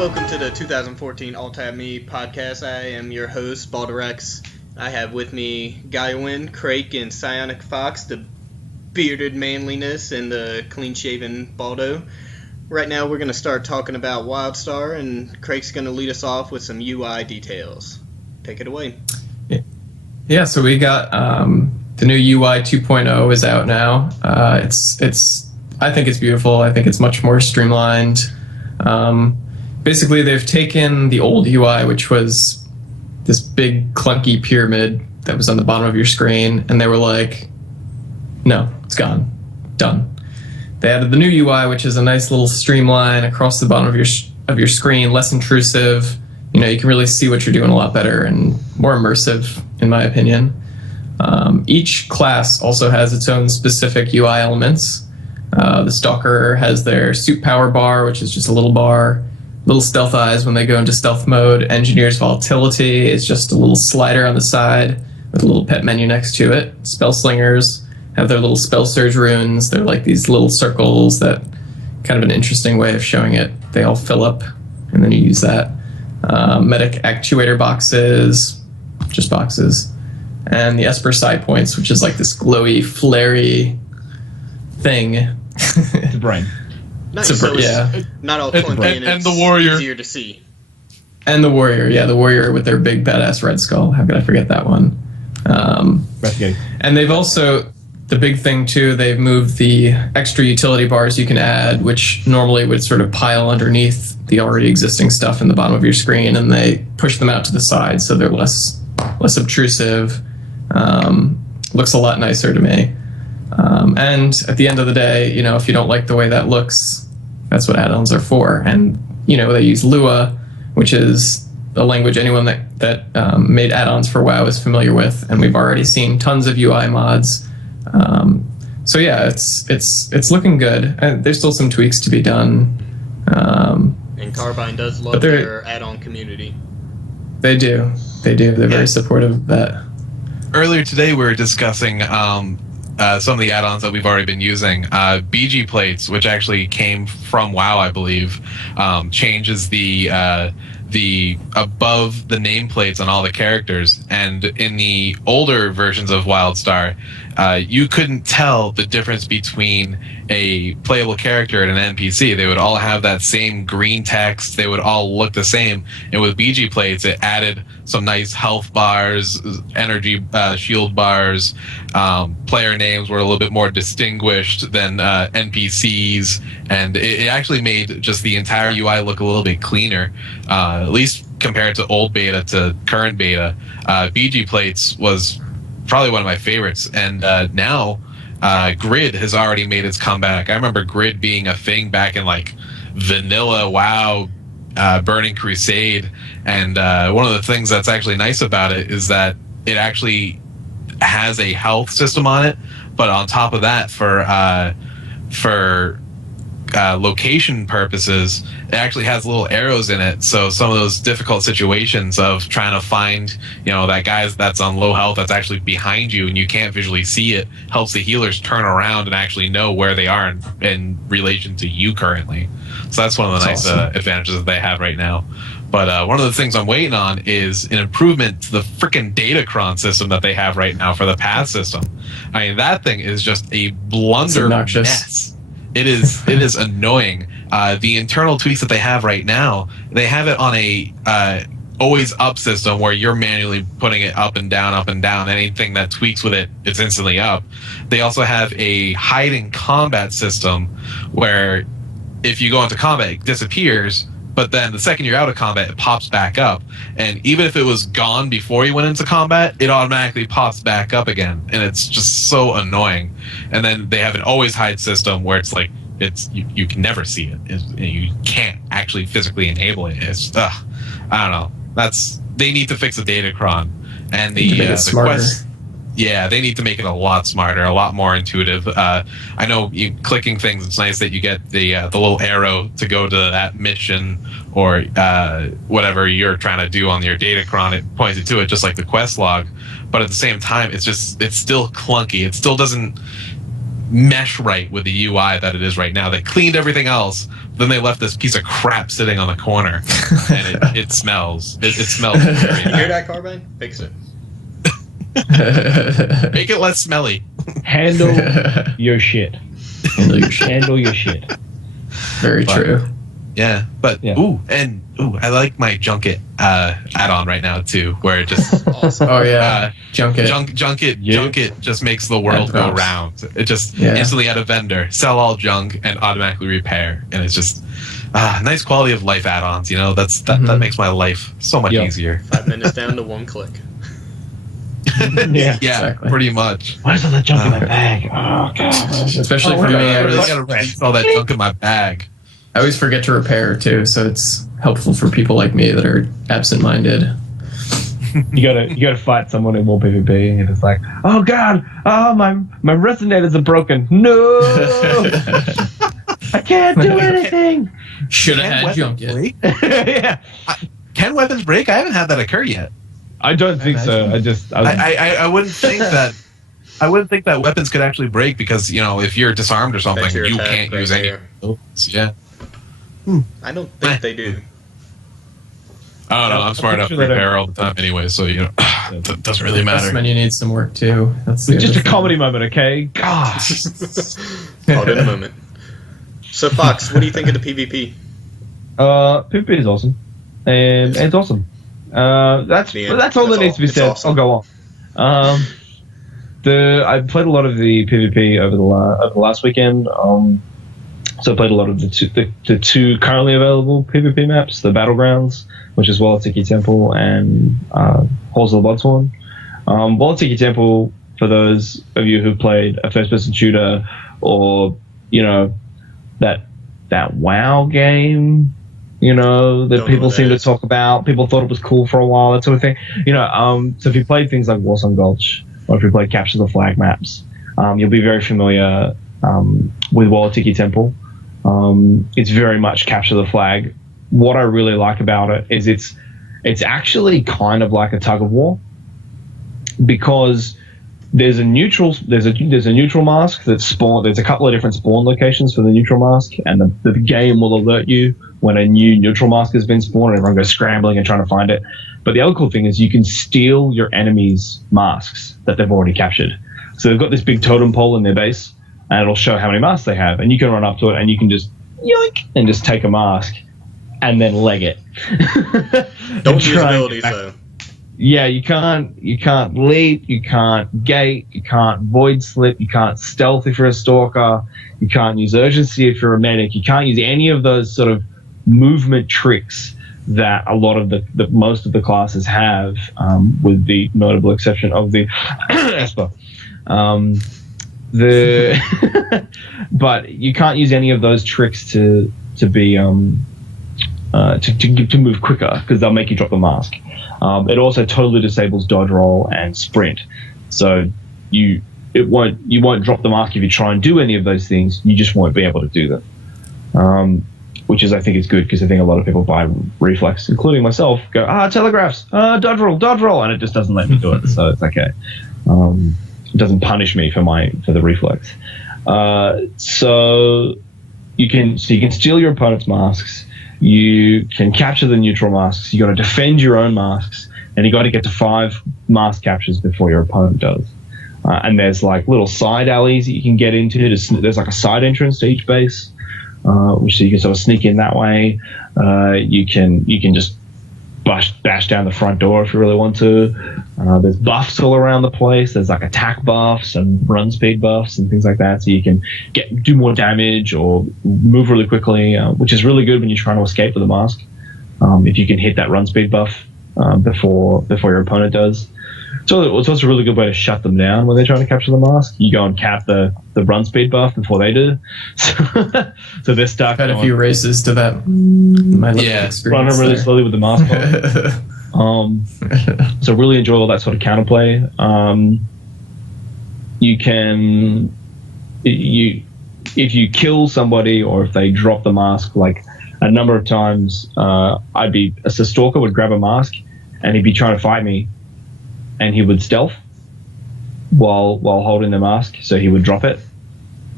welcome to the 2014 AltTabMe podcast. I am your host, Balderex. I have with me Gaiwin, Crake, and Psionic Fox, the bearded manliness and the clean-shaven Baldo. Right now we're going to start talking about Wildstar, and Crake's going to lead us off with some UI details. Take it away. Yeah, so we got the new UI 2.0 is out now. I think it's beautiful. I think it's much more streamlined. Basically, they've taken the old UI, which was this big clunky pyramid that was on the bottom of your screen, and they were like, no, it's gone. Done. They added the new UI, which is a nice little streamline across the bottom of your screen, less intrusive. You know, you can really see what you're doing a lot better and more immersive, in my opinion. Each class also has its own specific UI elements. The Stalker has their suit power bar, which is just a little bar. Little stealth eyes when they go into stealth mode. Engineer's volatility is just a little slider on the side with a little pet menu next to it. Spell slingers have their little spell surge runes. They're like these little circles that kind of an interesting way of showing it. They all fill up and then you use that. Medic actuator boxes, just boxes. And the Esper side points, which is like this glowy, flary thing. The brain. Nice. So it's not all clunky and the warrior. Easier to see. And the warrior, the warrior with their big badass red skull. How could I forget that one? And they've also, the big thing too, they've moved the extra utility bars you can add, which normally would sort of pile underneath the already existing stuff in the bottom of your screen, and they push them out to the side so they're less obtrusive. Looks a lot nicer to me. And at the end of the day, you know, if you don't like the way that looks, that's what add-ons are for. And, you know, they use Lua, which is a language anyone that made add-ons for WoW is familiar with. And we've already seen tons of UI mods. So yeah, it's looking good. And there's still some tweaks to be done. And Carbine does love their add-on community. They do. They're very supportive of that. Earlier today, we were discussing some of the add-ons that we've already been using. BG plates, which actually came from WoW, I believe, changes the above the nameplates on all the characters. And in the older versions of Wildstar, you couldn't tell the difference between a playable character and an NPC. They would all have that same green text. They would all look the same. And with BG plates, it added some nice health bars, energy shield bars. Player names were a little bit more distinguished than NPCs. And it actually made just the entire UI look a little bit cleaner, at least compared to old beta to current beta. BG plates was probably one of my favorites, and now Grid has already made its comeback. I remember Grid being a thing back in like vanilla WoW, Burning Crusade, and one of the things that's actually nice about it is that it actually has a health system on it, but on top of that, for location purposes, it actually has little arrows in it. So some of those difficult situations of trying to find, you know, that guy that's on low health that's actually behind you and you can't visually see it, helps the healers turn around and actually know where they are in relation to you currently. So that's one of the nice advantages that they have right now. But one of the things I'm waiting on is an improvement to the freaking Datacron system that they have right now for the path system. I mean, that thing is just a blunder mess. It is annoying. The internal tweaks that they have right now, they have it on a always up system where you're manually putting it up and down. Anything that tweaks with it, it's instantly up. They also have a hide in combat system where if you go into combat, it disappears, but then the second you're out of combat, it pops back up. And even if it was gone before you went into combat, it automatically pops back up again. And it's just so annoying. And then they have an always hide system where it's like, you can never see it. You can't actually physically enable it. It's, I don't know. They need to fix the Datacron. And the quest. Yeah, they need to make it a lot smarter, a lot more intuitive. I know you clicking things, it's nice that you get the little arrow to go to that mission or whatever you're trying to do on your Datacron. It points you to it just like the quest log. But at the same time, it's still clunky. It still doesn't mesh right with the UI that it is right now. They cleaned everything else, then they left this piece of crap sitting on the corner, and it smells. It smells very You hear that, Carbine? Fix it. Make it less smelly. Handle your shit. Handle your shit. Very true. Yeah, but I like my junket add-on right now too, where it just Awesome. Oh yeah, junket. Junket just makes the world go round. It just instantly at a vendor, sell all junk and automatically repair, and it's just nice quality of life add-ons. That makes my life so much easier. 5 minutes down to 1 click. Yeah, exactly. Pretty much. Where's all that junk in my bag? Oh god. Especially for me, I really gotta release all that junk in my bag. I always forget to repair too, so it's helpful for people like me that are absent-minded. You gotta fight someone in more PvP, and it's like, oh god, my resonators are broken. No, I can't do anything. Should have had junket. Yeah. Can weapons break? I haven't had that occur yet. I don't think so. I wouldn't think that. I wouldn't think that weapons could actually break because if you're disarmed or something, That's your you attack can't right use any. there. Yeah. I don't think they do. I don't know. I'm smart enough to repair all the time anyway, so it doesn't really matter. This menu needs some work too. That's It's just a comedy moment, okay? Gosh. Caught in a moment. So Fox, what do you think of the PvP? PvP is awesome, and it's awesome. That's all that needs to be said. Awesome. I'll go on. I played a lot of the PvP over the last weekend. So I played a lot of the two currently available PvP maps, the Battlegrounds, which is Walatiki Temple, and Halls of the Bloodsworn. Walatiki Temple, for those of you who played a first-person shooter, or that WoW game, that people seem to talk about. People thought it was cool for a while, that sort of thing. So if you played things like Warsong Gulch, or if you played Capture the Flag maps, you'll be very familiar with Walatiki Temple. It's very much Capture the Flag. What I really like about it is it's actually kind of like a tug of war, because there's a neutral mask that spawn. There's a couple of different spawn locations for the neutral mask, and the game will alert you when a new neutral mask has been spawned, and everyone goes scrambling and trying to find it. But the other cool thing is you can steal your enemies' masks that they've already captured. So they've got this big totem pole in their base, and it'll show how many masks they have, and you can run up to it and you can just yoink and just take a mask and then leg it. Don't use abilities though. Yeah, you can't leap, you can't gate, you can't void slip, you can't stealth if you're a stalker, you can't use urgency if you're a medic, you can't use any of those sort of movement tricks that a lot of the most of the classes have, with the notable exception of the Esper. But you can't use any of those tricks to move quicker, because they'll make you drop the mask. It also totally disables dodge roll and sprint, so you won't drop the mask if you try and do any of those things. You just won't be able to do them, which is, I think, is good, because I think a lot of people buy reflex, including myself, go telegraphs, dodge roll, and it just doesn't let me do it. So it's okay. It doesn't punish me for the reflex. So you can steal your opponent's masks. You can capture the neutral masks. You got to defend your own masks, and you got to get to 5 mask captures before your opponent does. And there's like little side alleys that you can get into. There's like a side entrance to each base, which so you can sort of sneak in that way. You can just bash down the front door if you really want to. There's buffs all around the place. There's like attack buffs and run speed buffs and things like that, so you can do more damage or move really quickly, which is really good when you're trying to escape with a mask. If you can hit that run speed buff before your opponent does. So it's also a really good way to shut them down when they're trying to capture the mask. You go and cap the run speed buff before they do. So they're stuck. I've had a few races to that. Running really slowly with the mask on. So really enjoy all that sort of counterplay. If you kill somebody, or if they drop the mask, like a number of times, a stalker would grab a mask and he'd be trying to fight me, and he would stealth while holding the mask, so he would drop it,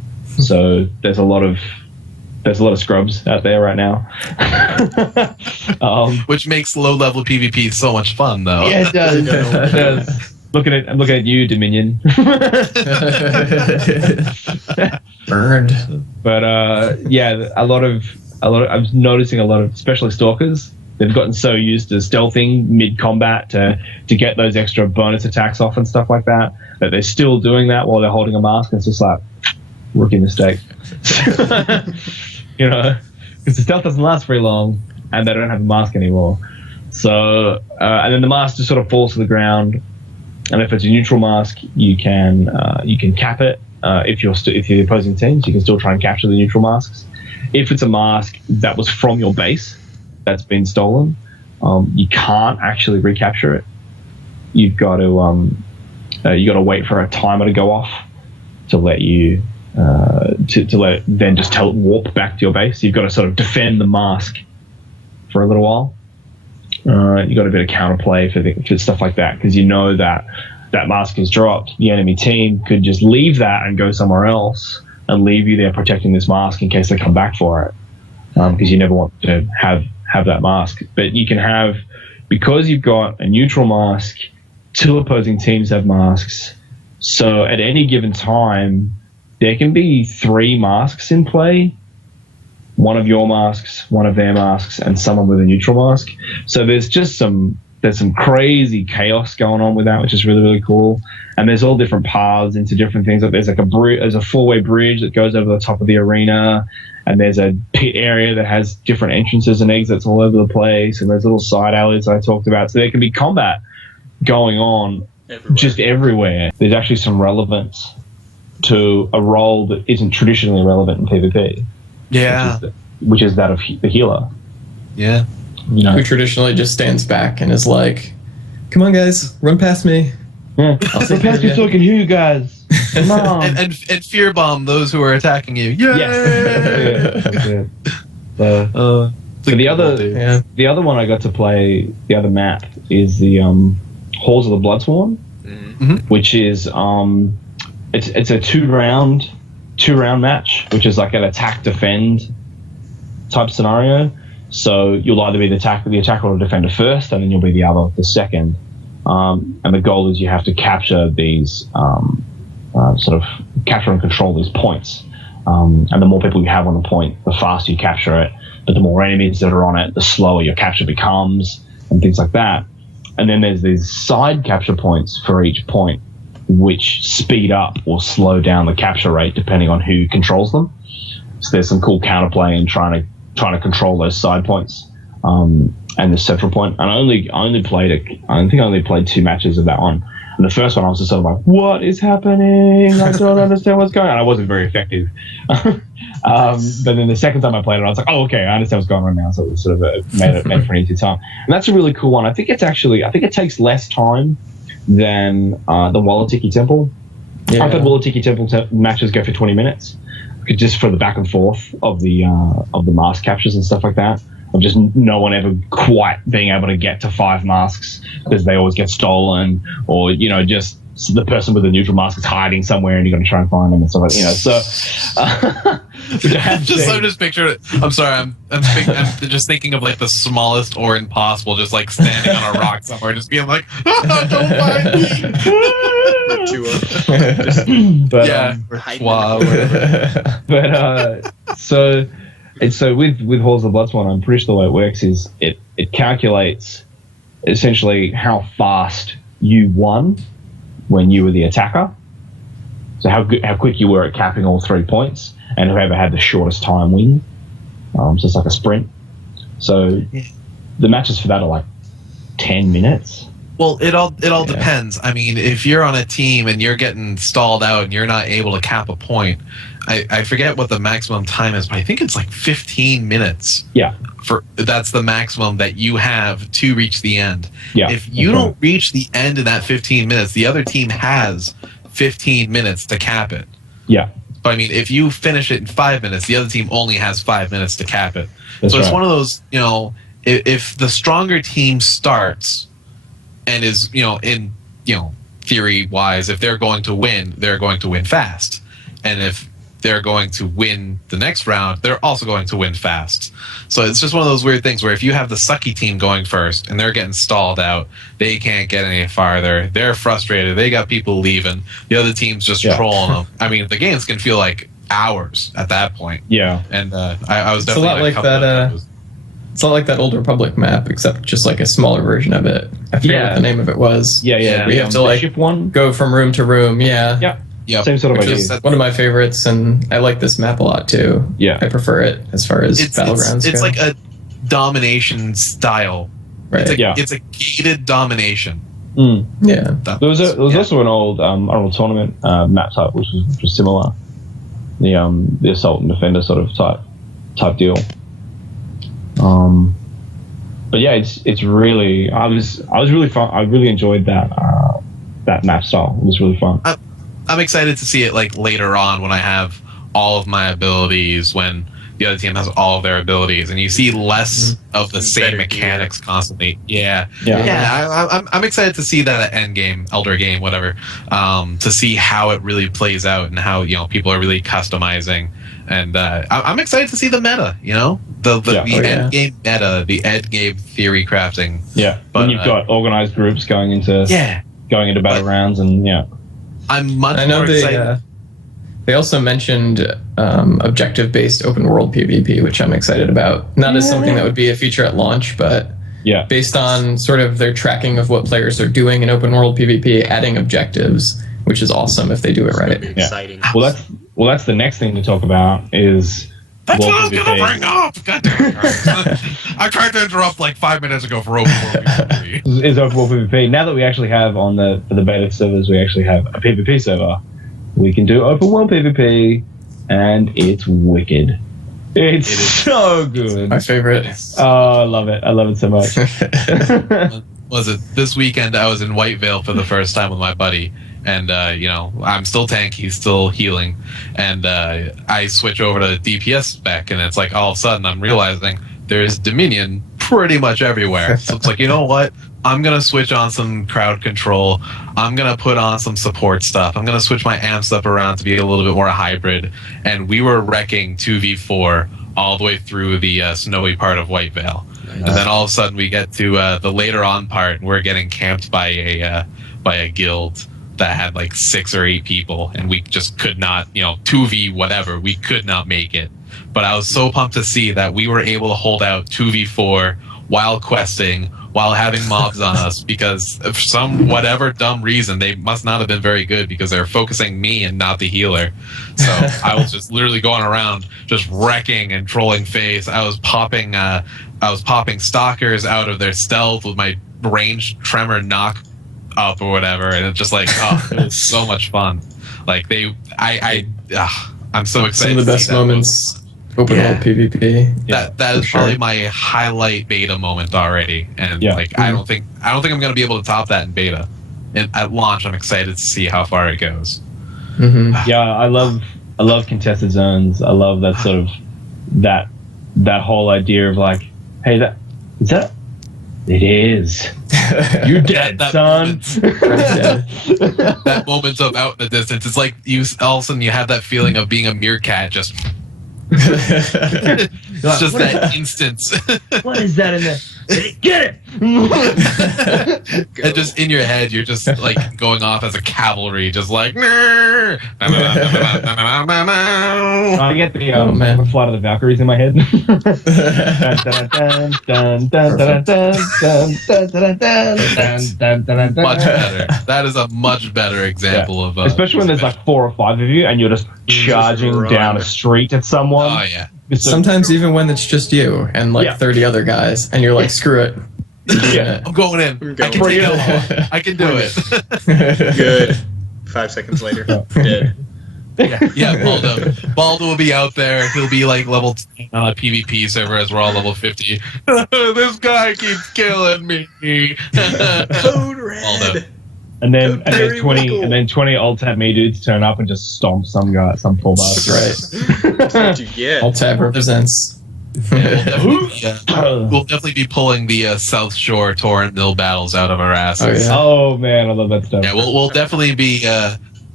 So there's a lot of scrubs out there right now. Which makes low-level PvP so much fun, though. Yeah, it does. It does. I'm looking at you, Dominion. Burned. But I'm noticing a lot of, especially stalkers. They've gotten so used to stealthing mid-combat to get those extra bonus attacks off and stuff like that they're still doing that while they're holding a mask. And it's just like rookie mistake. Because the stealth doesn't last very long, and they don't have a mask anymore. So, and then the mask just sort of falls to the ground. And if it's a neutral mask, you can cap it. If you're the opposing teams, you can still try and capture the neutral masks. If it's a mask that was from your base that's been stolen, you can't actually recapture it. You've got to wait for a timer to go off to let you to let it then just tell it warp back to your base. You've got to sort of defend the mask for a little while. You got a bit of counterplay for stuff like that, because you know that mask is dropped. The enemy team could just leave that and go somewhere else and leave you there protecting this mask in case they come back for it, because you never want to have that mask. But you can have, because you've got a neutral mask, 2 opposing teams have masks, so at any given time there can be 3 masks in play. One of your masks, one of their masks, and someone with a neutral mask. So there's some crazy chaos going on with that, which is really, really cool. And there's all different paths into different things. There's like there's a 4-way bridge that goes over the top of the arena, and there's a pit area that has different entrances and exits all over the place, and there's little side alleys I talked about. So there can be combat going on just everywhere. There's actually some relevance to a role that isn't traditionally relevant in PvP. Yeah. Which is that of the healer. Yeah. Who traditionally just stands back and is like, "Come on, guys, run past me." Yeah. Run past me so I can hear you guys. Come on. and fear bomb those who are attacking you. Yeah. Yeah. The other one I got to play, the other map, is the Halls of the Bloodsworn, which is it's a two-round match, which is like an attack defend type scenario. So you'll either be the attacker or the defender first, and then you'll be the second. And the goal is you have to capture these sort of capture and control these points. And the more people you have on the point, the faster you capture it. But the more enemies that are on it, the slower your capture becomes, and things like that. And then there's these side capture points for each point, which speed up or slow down the capture rate depending on who controls them. So there's some cool counterplay in trying to control those side points and the central point. And I only played 2 matches of that one. And the first one I was just sort of like, what is happening? I don't understand what's going on. I wasn't very effective. But then the second time I played it, I was like, oh, okay, I understand what's going on now. So it was sort of made for an easy time. And that's a really cool one. I think it takes less time than the Walatiki Temple. Yeah. I've had Walatiki Temple matches go for 20 minutes, just for the back and forth of the mask captures and stuff like that. Of just no one ever quite being able to get to 5 masks because they always get stolen, or just the person with the neutral mask is hiding somewhere and you're going to try and find them and stuff like that. So I'm just picturing it. I'm sorry. I'm just thinking of like the smallest Orin possible, just like standing on a rock somewhere, just being like, "Don't find me." But, yeah. Wow. But so with Halls of the Bloodsworn, I'm pretty sure the way it works is it calculates essentially how fast you won when you were the attacker. So how quick you were at capping all 3 points, and whoever had the shortest time wins. So it's like a sprint. So the matches for that are like 10 minutes. Well, it all depends. I mean, if you're on a team and you're getting stalled out and you're not able to cap a point, I forget what the maximum time is, but I think it's like 15 minutes. Yeah. That's the maximum that you have to reach the end. Yeah. If you don't reach the end in that 15 minutes, the other team has 15 minutes to cap it. Yeah. But I mean, if you finish it in 5 minutes, the other team only has 5 minutes to cap it. That's so it's right. one of those, if the stronger team starts and is, theory wise, if they're going to win fast. And if they're going to win the next round, they're also going to win fast. So it's just one of those weird things where if you have the sucky team going first and they're getting stalled out, they can't get any farther. They're frustrated. They got people leaving. The other team's just trolling them. I mean, the games can feel like hours at that point. Yeah. And I was definitely a lot like that. It's not like that Old Republic map, except just like a smaller version of it. I forget what the name of it was. Yeah. We have to like ship one. Go from room to room. Yeah. Same sort of idea. One of my favorites, and I like this map a lot too. Yeah. I prefer it as far as Battlegrounds It's go. like a domination style. Right. It's a gated domination. Yeah. There was also an old Unreal Tournament map type which was similar. The assault and defender sort of type deal. But yeah, it's really I was really fun. I really enjoyed that map style. It was really fun. I'm excited to see it like later on when I have all of my abilities, when the other team has all of their abilities, and you see less of the same mechanics constantly. I'm excited to see that at end game, elder game, whatever, to see how it really plays out and how people are really customizing. And I'm excited to see the meta, the end game meta, the end game theory crafting. Yeah, but and you've got organized groups going into Battlegrounds, and I'm much more excited. They also mentioned objective-based open world PvP, which I'm excited about. Not as something that would be a feature at launch, but based on sort of their tracking of what players are doing in open world PvP, adding objectives, which is awesome if they do it right. Exciting. Well, that's the next thing to talk about is. That's what I was going to bring up. God damn it. I tried to interrupt like 5 minutes ago for open world PvP. Is open world PvP. Now that we actually have for the beta servers, we actually have a PvP server. We can do open world PvP, and it's wicked. It's so good. My favorite. Oh, I love it. I love it so much. Was it this weekend? I was in White Veil for the first time with my buddy, and I'm still tank, he's still healing, and I switch over to DPS spec, and it's like all of a sudden I'm realizing there's Dominion pretty much everywhere. So it's like, you know what? I'm going to switch on some crowd control. I'm going to put on some support stuff. I'm going to switch my amp stuff around to be a little bit more hybrid. And we were wrecking 2v4 all the way through the snowy part of White Veil. Nice. And then all of a sudden we get to the later on part, and we're getting camped by a guild that had like 6 or 8 people, and we just could not, 2v whatever, we could not make it. But I was so pumped to see that we were able to hold out 2v4 while questing, while having mobs on us, because for some whatever dumb reason they must not have been very good, because they're focusing me and not the healer. So I was just literally going around just wrecking and trolling face. I was popping stalkers out of their stealth with my ranged tremor knock up or whatever, and it's just like, it was so much fun. Like I'm so excited. Some of the best moments. Open world PvP. That is probably my highlight beta moment already, and I don't think I'm going to be able to top that in beta. And at launch, I'm excited to see how far it goes. Mm-hmm. Yeah, I love contested zones. I love that sort of that whole idea of like, hey, it is. You're dead, son. That moment of out in the distance. It's like all of a sudden you have that feeling of being a meerkat, just. It's just that instance. What is that in there? Get it! And just in your head, you're just like going off as a cavalry, just like. I get the Flight of the Valkyries in my head. Much better. That is a much better example of. Especially when there's like 4 or 5 of you, and you're just charging down a street at someone. Oh yeah. Sometimes even when it's just you and like 30 other guys, and you're like, screw it. I'm going in. I can do it. Good. 5 seconds later, dead. Baldo will be out there. He'll be like level 10 on a PvP server as we're all level 50. This guy keeps killing me. Code red. Baldo. And then 20 AltTabMe dudes turn up and just stomp some poor bastard. Right. That's what you get. AltTab represents. We'll definitely be pulling the South Shore Torrent Mill battles out of our asses. Oh man, I love that stuff. Yeah, we'll definitely be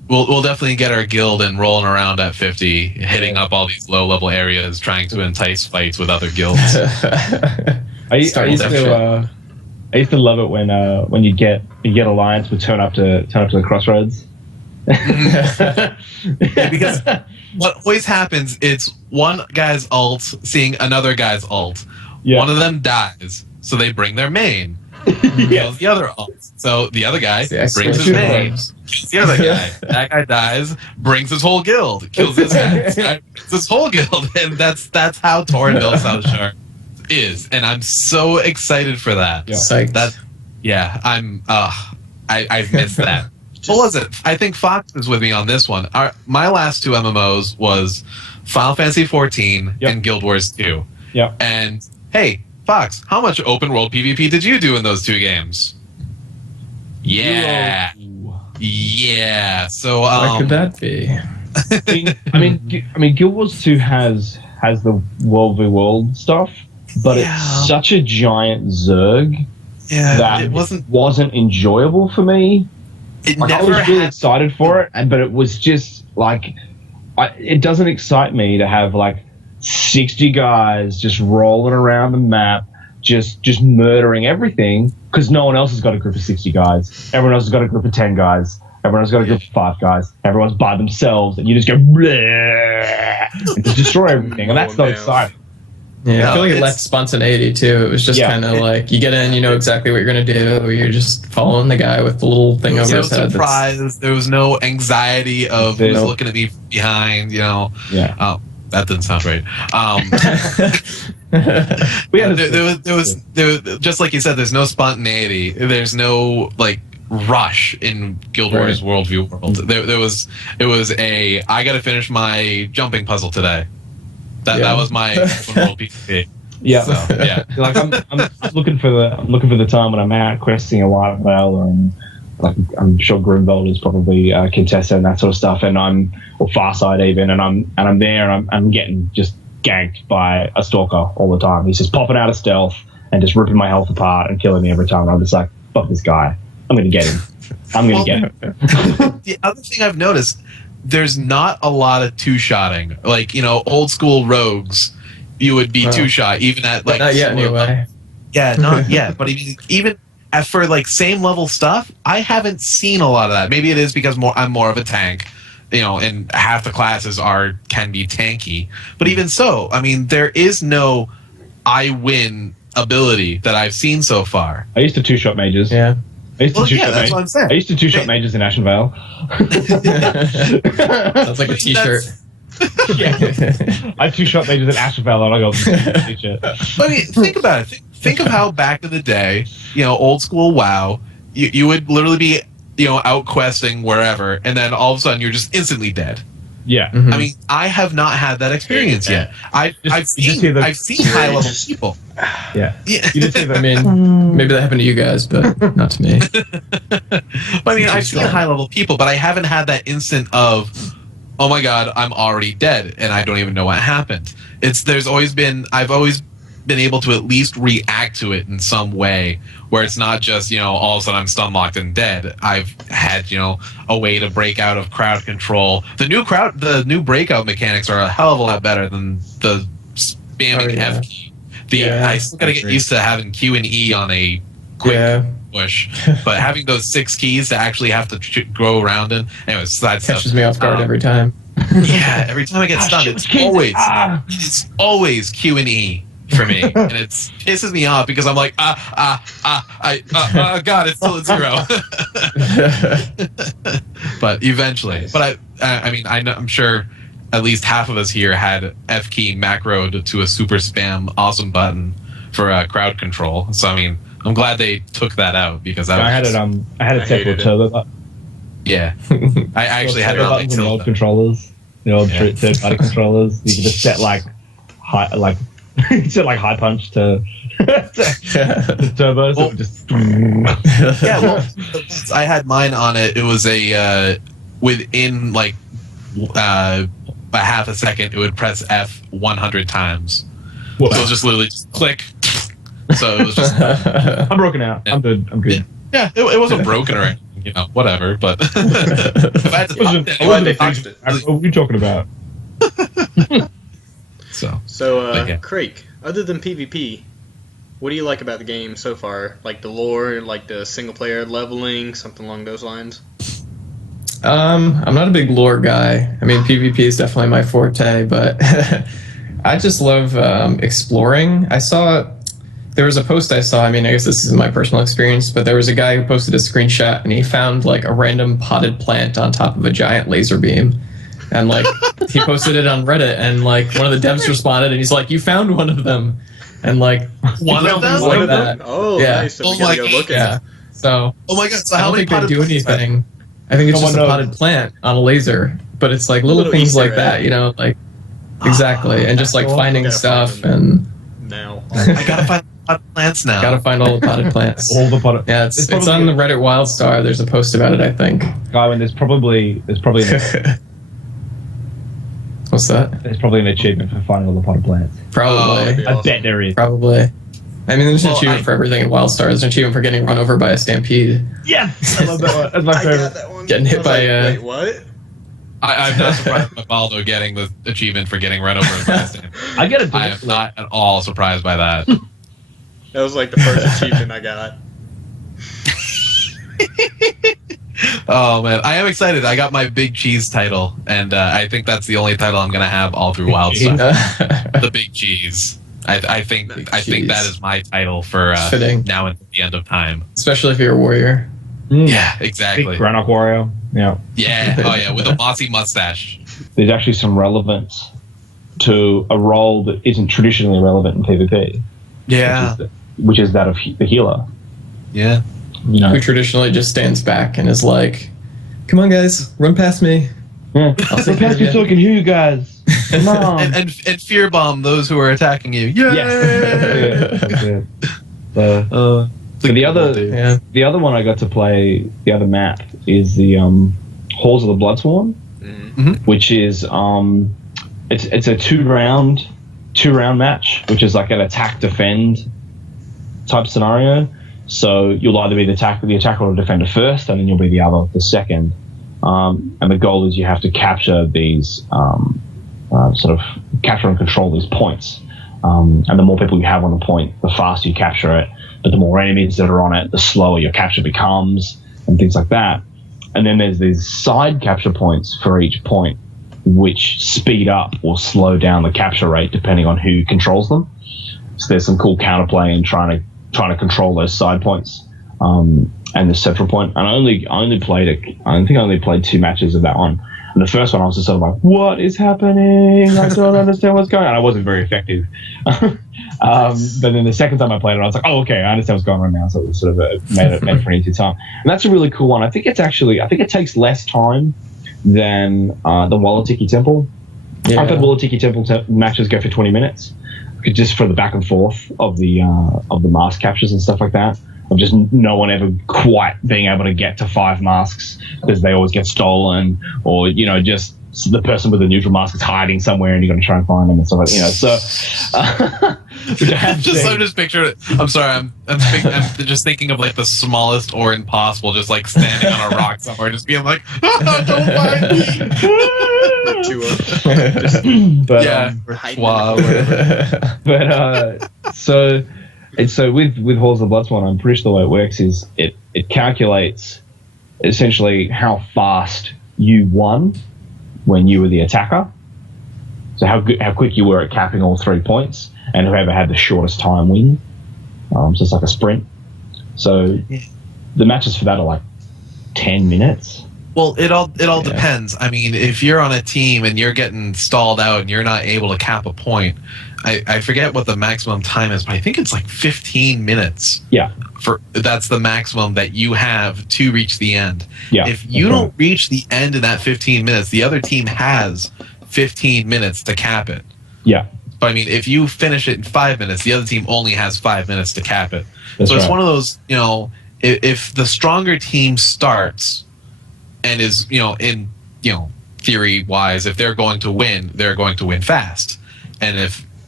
we'll definitely get our guild and rolling around at 50, hitting up all these low level areas, trying to entice fights with other guilds. I used to love it when you get alliance would turn up to the crossroads. Yeah, because what always happens, it's one guy's ult seeing another guy's ult. Yeah. One of them dies, so they bring their main. Kills the other ult. So the other guy brings his main. Kills the other guy. That guy dies, brings his whole guild. Kills this guy. This guy brings his whole guild. And that's how Torrenville South Shore is. And I'm so excited for that. Yeah. I've missed that. What was it? I think Fox is with me on this one. My last two MMOs was Final Fantasy XIV and Guild Wars 2. Yeah. And hey, Fox, how much open world PvP did you do in those two games? Yeah. Yeah. So what could that be? I mean, Guild Wars 2 has the world v world stuff, but it's such a giant zerg that it wasn't enjoyable for me. I was really excited for it, but it was just like it doesn't excite me to have like 60 guys just rolling around the map, just murdering everything because no one else has got a group of 60 guys. Everyone else has got a group of 10 guys. Everyone else has got a group of 5 guys. Everyone's by themselves, and you just go and just destroy everything, and that's not exciting. Yeah, I feel like it lacked spontaneity too. It was just kind of like you get in, you know exactly what you're gonna do. You're just following the guy with the little thing over his head. There was no surprise. There was no anxiety of who's looking at me from behind. You know. Yeah. That didn't sound right. There was just like you said. There's no spontaneity. There's no like rush in Guild Wars Worldview World. It was a I got to finish my jumping puzzle today. That was my open world PvP. Yeah, so, yeah. Like I'm looking for the time when I'm out questing a White Veil, and like I'm sure Grimbold is probably contested and that sort of stuff, and or Farside even, and I'm there and I'm getting just ganked by a stalker all the time. He's just popping out of stealth and just ripping my health apart and killing me every time. And I'm just like, fuck this guy. I'm gonna get him. Get him. The other thing I've noticed, there's not a lot of two-shotting. Like, you know, old school rogues, you would be two-shot even at like not yet anyway. Yeah, not yet. But even for like same level stuff, I haven't seen a lot of that. Maybe it is because I'm more of a tank, you know, and half the classes can be tanky. But even so, I mean, there is no I win ability that I've seen so far. I used to two-shot mages. Yeah. That's what I'm saying. I used to two-shot mages in Ashen Vale. Sounds like a t-shirt. I two-shot mages in Ashen Vale and I got a t-shirt. I mean, think about it. Think of how back in the day, you know, old school WoW, you would literally be, you know, out questing wherever, and then all of a sudden you're just instantly dead. Yeah. Mm-hmm. I mean, I have not had that experience yet. I've seen high level people. Yeah. You just say that. I mean, maybe that happened to you guys, but not to me. I mean, I've seen high level people, but I haven't had that instant of, oh my god, I'm already dead and I don't even know what happened. I've always been able to at least react to it in some way where it's not just, you know, all of a sudden I'm stun locked and dead. I've had, you know, a way to break out of crowd control. The new breakout mechanics are a hell of a lot better than the spamming F key. I still gotta get used to having Q and E on a quick push, but having those 6 keys to actually have to go around in, anyways, that catches me off guard every time. Yeah, every time I get stunned, it's always Q and E for me, and it pisses me off because I'm like, God, it's still at 0. But eventually, I mean, I'm sure at least half of us here had F key macroed to a super spam awesome button for crowd control. So I mean, I'm glad they took that out because I had it set for turbo button. Yeah, I actually had it on the old controllers, the old third-party controllers. You could just set like high punch to turbo, so it would just. Yeah, well, I had mine on it. It was a within like a half a second, it would press F 100 times. Whoa. So it was just literally just click. So it was just. I'm broken out. I'm good. Yeah, it wasn't broken or anything. whatever. But if I had to top it, Why'd they fixed it? What are you talking about? So, Craig, other than PvP, what do you like about the game so far? Like the lore, like the single player leveling, something along those lines? I'm not a big lore guy. I mean, PvP is definitely my forte, but I just love exploring. There was a post I saw. I mean, I guess this is my personal experience, but there was a guy who posted a screenshot and he found like a random potted plant on top of a giant laser beam. And like he posted it on Reddit, and like one of the devs responded, and he's like, "You found one of them," and like one of them, like that. Oh, yeah. Nice. So we gotta go look at it. So oh my god! So I how don't many think they do plants anything. I think it's just a potted plant on a laser, but it's like little things Easter like that, like exactly, and just like finding gotta stuff find and Now. I gotta find potted plants now. gotta find all the potted plants. All the potted. Yeah, it's on the Reddit Wildstar. There's a post about it, I think. Guy, when there's probably What's that? there's probably an achievement for finding all the potted plants. Probably. I bet there is. Probably. I mean, there's an achievement for everything in Wildstar. There's an achievement for getting run over by a stampede. Yes, I love that one. That's my I favorite. got that one. Getting hit by wait, what? I'm not surprised by Baldo getting the achievement for getting run over by a stampede. I get it. I am not at all surprised by that. That was like the first achievement I got. Oh man, I am excited. I got my big cheese title, and I think that's the only title I'm gonna have all through Wildstar. The big cheese. I think that is my title for Fitting. now and the end of time. Especially if you're a warrior. Yeah, exactly. Big Granok Wario. Yeah. Yeah. Oh yeah, with a mossy mustache. There's actually some relevance to a role that isn't traditionally relevant in PvP. Yeah. Which is that of the healer. Yeah. Who traditionally just stands back and is like, "Come on, guys, run past me." Yeah. I'll take care of you." so I can hear you guys. Come on. and fear bomb those who are attacking you. Yeah. Yeah. So the other one I got to play, the other map is the Halls of the Bloodsworn, which is it's a two round match, which is like an attack defend type scenario. So you'll either be the attacker or the defender first, and then you'll be the second. And the goal is you have to capture these sort of capture and control these points. And the more people you have on the point, the faster you capture it. But the more enemies that are on it, the slower your capture becomes, and things like that. And then there's these side capture points for each point, which speed up or slow down the capture rate depending on who controls them. So there's some cool counterplay in trying to control those side points and the central point. And I only played 2 matches of that one. And the first one I was just sort of like, what is happening? I don't understand what's going on. I wasn't very effective. But then the second time I played it, I was like, oh, okay, I understand what's going on now. So it was sort of made it for an easy time. And that's a really cool one. I think it takes less time than the Walatiki Temple. Yeah. I've had Walatiki Temple matches go for 20 minutes, just for the back and forth of the mask captures and stuff like that. Of just no one ever quite being able to get to 5 masks because they always get stolen, or just the person with the neutral mask is hiding somewhere and you're going to try and find them and stuff like that. So I'm just picturing it. I'm sorry. I'm just thinking of like the smallest Orin possible, just like standing on a rock somewhere, just being like, don't find me. But, yeah. Wow. But so with Halls of the Bloodsworn, I'm pretty sure the way it works is it calculates essentially how fast you won when you were the attacker. So how quick you were at capping all 3 points, and whoever had the shortest time wins. So it's like a sprint. So the matches for that are like 10 minutes. Well, it all depends. I mean, if you're on a team and you're getting stalled out and you're not able to cap a point, I forget what the maximum time is, but I think it's like 15 minutes. Yeah. That's the maximum that you have to reach the end. Yeah. If you don't reach the end in that 15 minutes, the other team has 15 minutes to cap it. Yeah. But I mean, if you finish it in 5 minutes, the other team only has 5 minutes to cap it. That's so it's right. one of those, if the stronger team starts and is, theory wise, if they're going to win fast. And if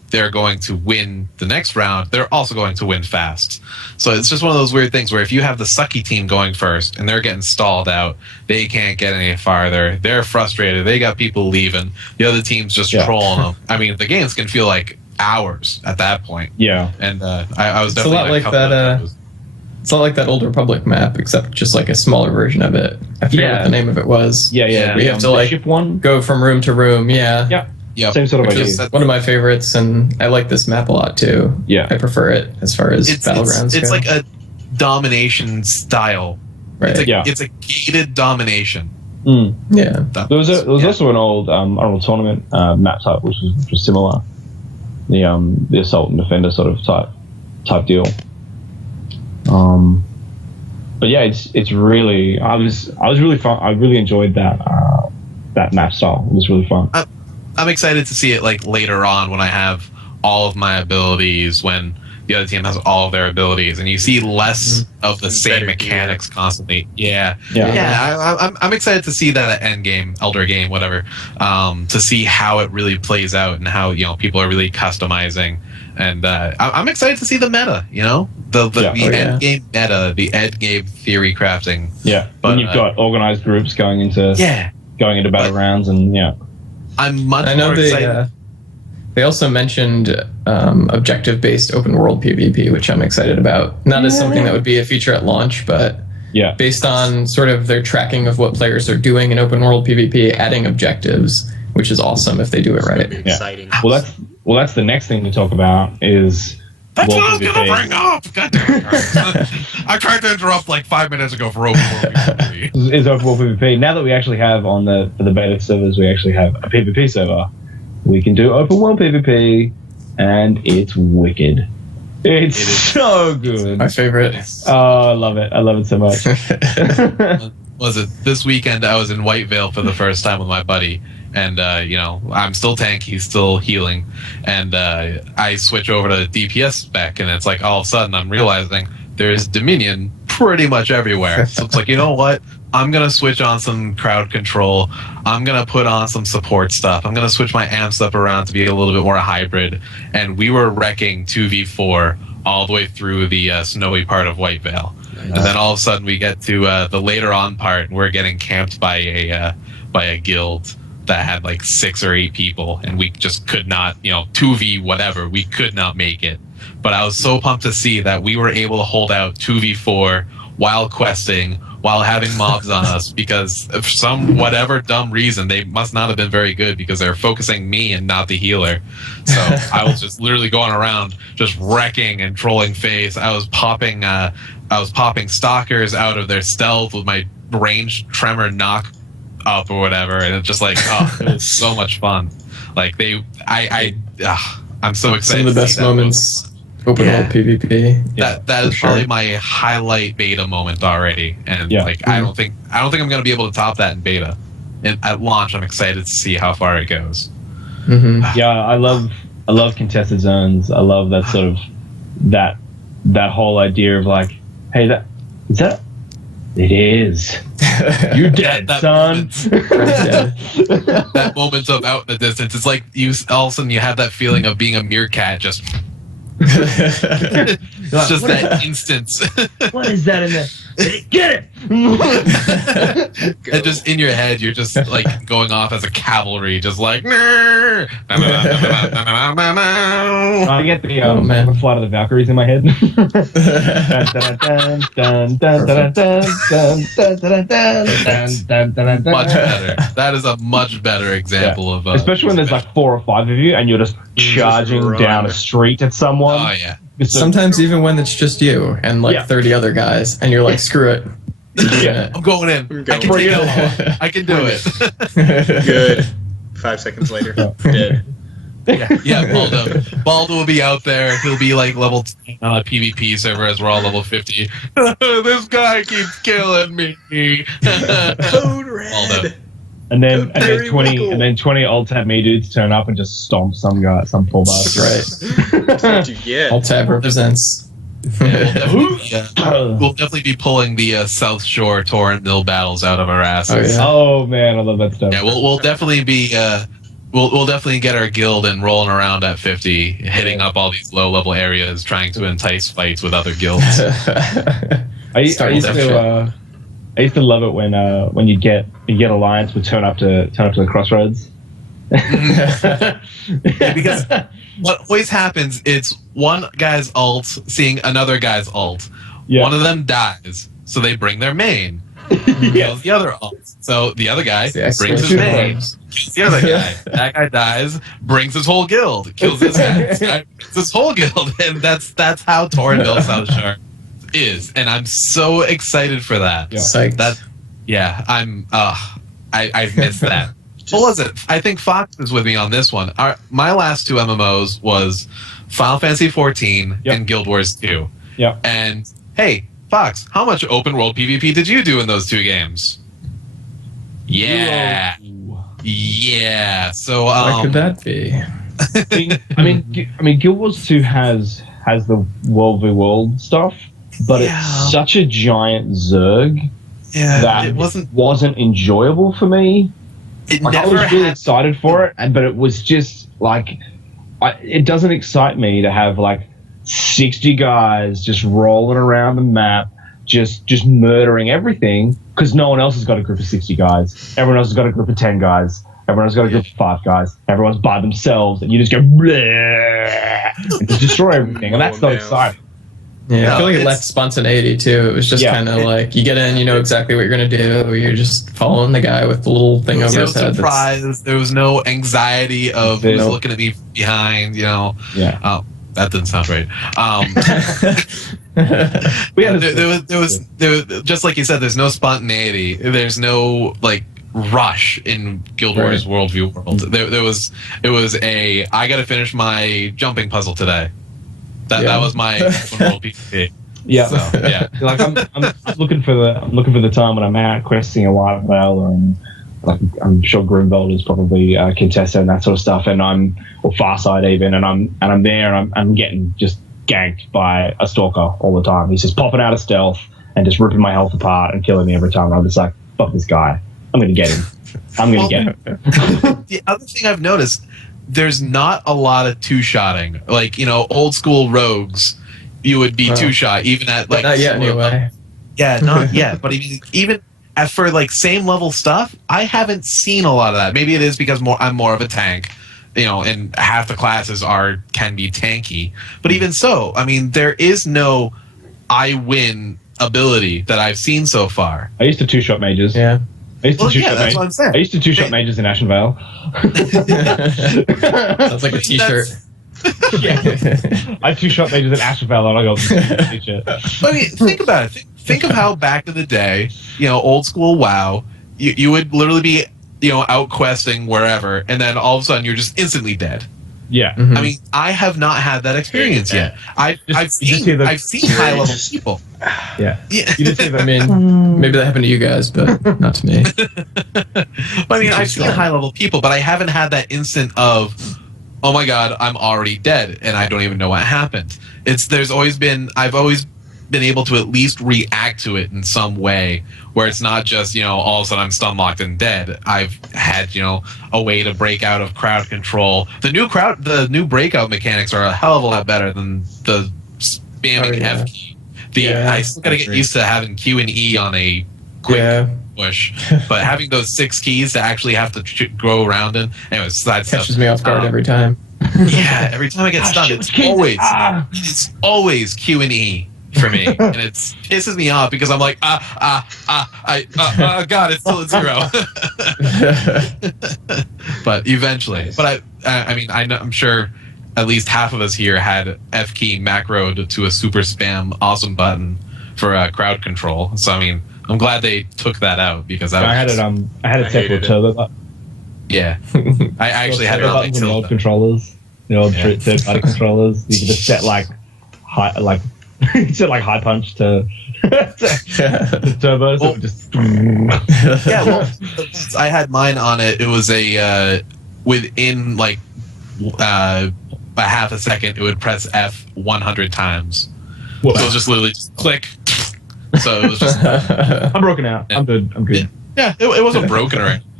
they're going to win the next round, they're also going to win fast. So it's just one of those weird things where if you have the sucky team going first and they're getting stalled out, they can't get any farther. They're frustrated. They got people leaving. The other team's just trolling them. I mean, the games can feel like hours at that point. Yeah. And I was It's a definitely lot like that. It's not like that Old Republic map, except just like a smaller version of it. I forget what the name of it was. Yeah. We have to like ship one. go from room to room. Yeah. Yep. Same sort of idea. One of my favorites, and I like this map a lot too. Yeah. I prefer it as far as Battlegrounds It's go. like a domination style. Right. It's a gated domination. Yeah. There was also an old Unreal Tournament map type which was similar. The assault and defender sort of type deal. But yeah, it's really I was really fun. I really enjoyed that map style. It was really fun. I'm excited to see it like later on when I have all of my abilities, when the other team has all of their abilities, and you see less of the same mechanics constantly. Yeah. I'm excited to see that at end game, elder game, whatever, to see how it really plays out and how people are really customizing. And I'm excited to see the meta. The end game meta, the end game theory crafting. Yeah, but you've got organized groups going into Battlegrounds, and I'm much more excited. They also mentioned objective-based open world PvP, which I'm excited about. Not as something that would be a feature at launch, but based on sort of their tracking of what players are doing in open world PvP, adding objectives, which is awesome if they do it right. Exciting. Well, that's the next thing to talk about is. That's what I was going to bring up. God damn it. I tried to interrupt like 5 minutes ago for open world PvP. Is open world PvP. Now that we actually have for the beta servers, we actually have a PvP server. We can do open world PvP, and it's wicked. It's so good. My favorite. Oh, I love it. I love it so much. Was it this weekend? I was in Whitevale for the first time with my buddy, and I'm still tank, he's still healing, and I switch over to DPS spec, and it's like all of a sudden I'm realizing there's Dominion pretty much everywhere. So it's like, you know what? I'm going to switch on some crowd control. I'm going to put on some support stuff. I'm going to switch my amps up around to be a little bit more hybrid. And we were wrecking 2v4 all the way through the snowy part of Whitevale. Nice. And then all of a sudden we get to the later on part, and we're getting camped by a guild that had like 6 or 8 people, and we just could not, 2v whatever, we could not make it. But I was so pumped to see that we were able to hold out 2v4 while questing, while having mobs on us, because for some whatever dumb reason they must not have been very good, because they're focusing me and not the healer. So I was just literally going around just wrecking and trolling face. I was popping stalkers out of their stealth with my ranged tremor knock up or whatever, and it's just like, it was so much fun. Like I'm so excited. Some of the best moments. Open world PvP. That is probably my highlight beta moment already, and I don't think I'm gonna be able to top that in beta. And at launch, I'm excited to see how far it goes. Mm-hmm. Yeah, I love contested zones. I love that sort of that whole idea of like, hey, it is. You're dead, son. That moment of out in the distance. It's like all of a sudden you have that feeling of being a meerkat just. It's just that instance. What is that in there? Get it! And just in your head, you're just like going off as a cavalry, just like. I get the Flight of the Valkyries in my head. Much better. That is a much better example of. Especially when there's like 4 or 5 of you, and you're just charging down a street at someone. Oh yeah. Sometimes even when it's just you and like 30 other guys, and you're like, screw it. I'm going in. I can take it. I can do it. Good. 5 seconds later, dead. Baldo will be out there. He'll be like level 10 on a PvP server as we're all level 50. This guy keeps killing me. Code red. Baldo. And then 20 AltTabMe dudes turn up and just stomp some poor bastard. Right. That's what you get. AltTab represents. We'll definitely be pulling the South Shore Torrent Mill battles out of our asses. Oh, yeah. Oh man, I love that stuff. Yeah, we'll definitely be we'll definitely get our guild and rolling around at 50, hitting up all these low level areas, trying to entice fights with other guilds. I used to love it when you get alliance would turn up to the crossroads. Yeah, because what always happens, it's one guy's ult seeing another guy's ult. Yeah. One of them dies, so they bring their main. Kills the other ult. So the other guy brings his main. Kills the other guy. That guy dies, brings his whole guild. Kills this guy. This guy brings his whole guild. And that's how Torrenville South Shore is. And I'm so excited for that. Yeah. I've missed that. What was it? I think Fox is with me on this one. My last two MMOs was Final Fantasy XIV and Guild Wars 2. Yeah. And hey, Fox, how much open world PvP did you do in those two games? Yeah. Yeah. So what could that be? I mean, Guild Wars 2 has the world v world stuff, but it's such a giant zerg that it wasn't enjoyable for me. I was really excited for it, but it was just like it doesn't excite me to have like 60 guys just rolling around the map, just murdering everything, because no one else has got a group of 60 guys. Everyone else has got a group of 10 guys. Everyone else has got a group of 5 guys. Everyone's by themselves, and you just go and just destroy everything, and that's not exciting. Yeah, I feel like it lacked spontaneity too. It was just kind of like you get in, you know exactly what you're gonna do. You're just following the guy with the little thing over his head. Surprise! There was no anxiety of who's looking at me behind. You know. Yeah. That didn't sound right. There was just like you said. There's no spontaneity. There's no like rush in Guild Wars Worldview World. It was a I got to finish my jumping puzzle today. That was my world PvP. Yeah, so, yeah. Like I'm looking for the time when I'm out questing a White Veil, and like I'm sure Grimveld is probably contested and that sort of stuff, and or Farside even, and I'm there and I'm getting just ganked by a stalker all the time. He's just popping out of stealth and just ripping my health apart and killing me every time. And I'm just like, fuck this guy. I'm gonna get him. Get him. The other thing I've noticed, there's not a lot of two-shotting. Like, you know, old school rogues, you would be two-shot even at like. Not yet, anyway. Yeah, not yet. But even for like same level stuff, I haven't seen a lot of that. Maybe it is because I'm more of a tank, you know, and half the classes can be tanky. But even so, I mean, there is no I win ability that I've seen so far. I used to two-shot mages. Yeah. I used to that's what I'm saying. I used to two-shot mages in Ashen Vale. Sounds like a t-shirt. I two-shot mages in Ashen Vale and I got a t-shirt. I mean, think about it. Think of how back in the day, you know, old school WoW, you would literally be, you know, out questing wherever, and then all of a sudden you're just instantly dead. Yeah. Mm-hmm. I mean, I have not had that experience yet. I've seen high level people. Yeah. You just I mean, maybe that happened to you guys, but not to me. But I mean, I've seen high level people, but I haven't had that instant of, oh my god, I'm already dead and I don't even know what happened. I've always been able to at least react to it in some way where it's not just, you know, all of a sudden I'm stun locked and dead. I've had, you know, a way to break out of crowd control. The new breakout mechanics are a hell of a lot better than the spamming F key. I still gotta get used to having Q and E on a quick push, but having those 6 keys to actually have to go around in, anyways, that catches me off guard every time. Yeah, every time I get stunned, it's always Q and E for me, and it pisses me off because I'm like, God, it's still at 0. But eventually, but I mean, I'm sure at least half of us here had F key macroed to a super spam awesome button for crowd control. So I mean, I'm glad they took that out because I had it set for turbo button. Yeah, I actually had it on the old controllers, the old third-party controllers. You could just set like high punch to turbo, so just yeah. Well, I had mine on it. It was a within like a half a second, it would press F 100 times. Whoa. So it was just literally just click. So it was just. I'm broken out. I'm good. Yeah, it wasn't broken or anything.